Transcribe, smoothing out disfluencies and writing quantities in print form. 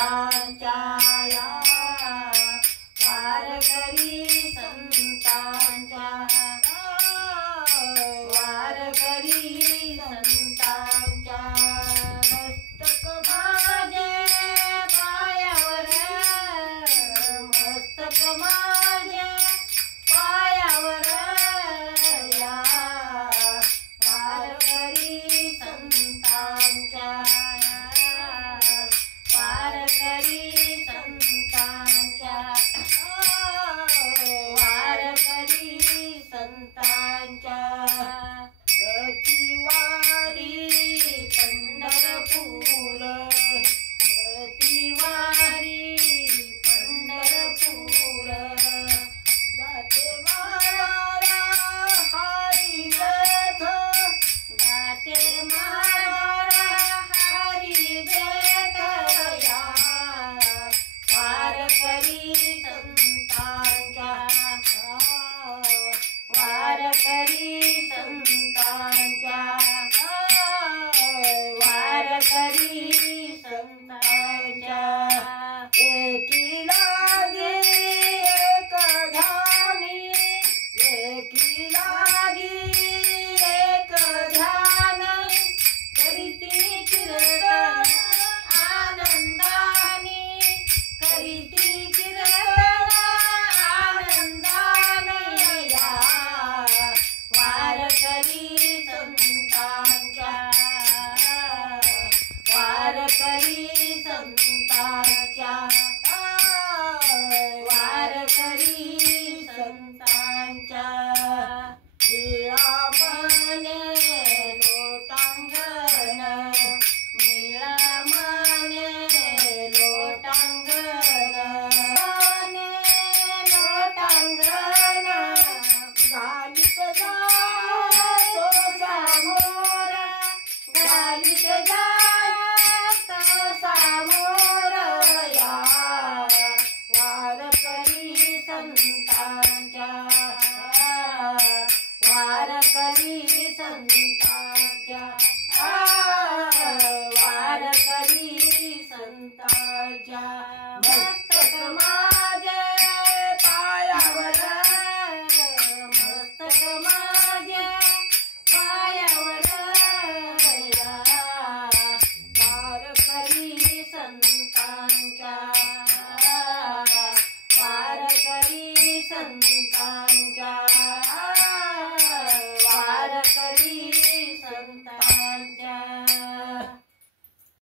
संतांच्या या वारकरी संतांच्या वारकरी संतांच्या मस्तक माझे पायावर मस्तक माझे पायावर या वारकरी संतांच्या वारकरी संतांच्या वारकरी संतांच्या रतिवारी पंढरपूर रतिवारी पंढरपूर जाते मारा हरी देथ जाते मारा हरी देथ या वारकरी संतांच्या वारकरी संतांच्या वारकरी संतांच्या एकी लागे एक ध्यानी एकी लागी एक ध्यान करीती कीर्तन आनंदानी करीती कीर्तन आनंदानी या वारकरी संतांच्या वारकरी संतांच्या वारकरी संतांच्या निळा मने लोटांगण निळा मने लोटांगण लोटांगण घालित जातो समोर घालित जातो समोर या वारकरी संतांच्या वारकरी संतांच्या वारकरी संतांच्या मस्तक माझे पायावर मस्तक माझे पायावर या वारकरी संतांच्या वारकरी संतांच्या वारकरी संतांच्या